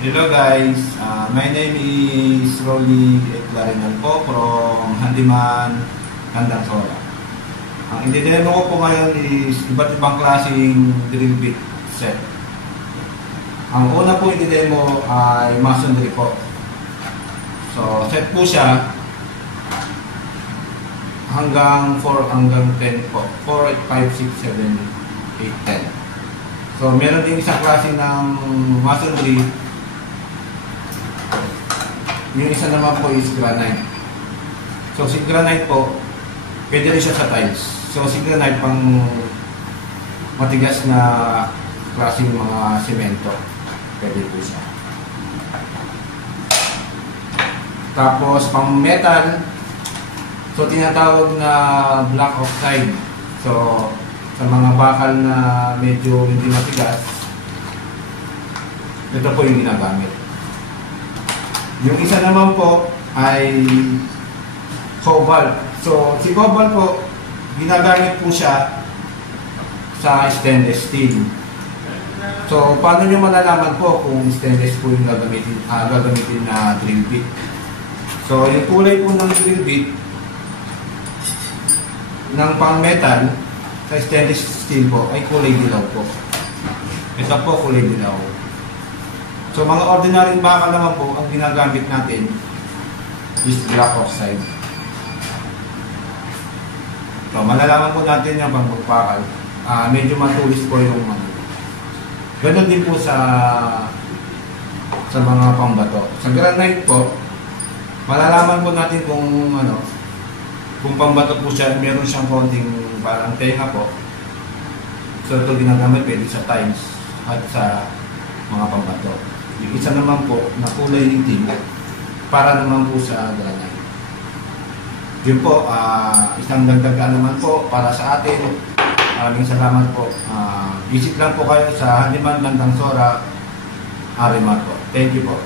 Hello guys, my name is Rolly Eclarinal po from Handyman, Candansora. Ang i-demo ko po ngayon is iba't ibang klaseng drill bit set. Ang una po i-demo ay masonry po. So set po siya hanggang 4 hanggang 10 po. 4, 8, 5, 6, 7, 8, 10. So meron din isang klase ng masonry. Yung isa naman po is granite. So si granite po, pwede rin siya sa tiles. So si granite pang matigas na klaseng mga semento. Pwede po siya. Tapos pang metal, so tinatawag na black oxide. So sa mga bakal na medyo hindi matigas, ito po yung ginagamit. Yung isa naman po ay cobalt. So, si cobalt po, ginagamit po siya sa stainless steel. So, paano nyo malalaman po kung stainless po yung gagamitin na drill bit? So, yung kulay po ng drill bit ng pang metal sa stainless steel po ay kulay dilaw po. Ito po kulay dilaw. So mga ordinary bakal naman po, ang ginagamit natin is black oxide. So malalaman po natin yung pagbakal. Medyo matulis po yung ganun din po sa mga pambato. Sa granite po, malalaman po natin kung pambato po siya, meron siyang konting parang tenga po. So ito ginagamit pwede sa tiles at sa mga pambato. Yung isa naman po na kulay itim para naman po sa granite. Yun po, isang dagdagan naman po para sa atin. Maraming salamat po. Visit lang po kayo sa Handyman, Candansora, Arimar po. Thank you po.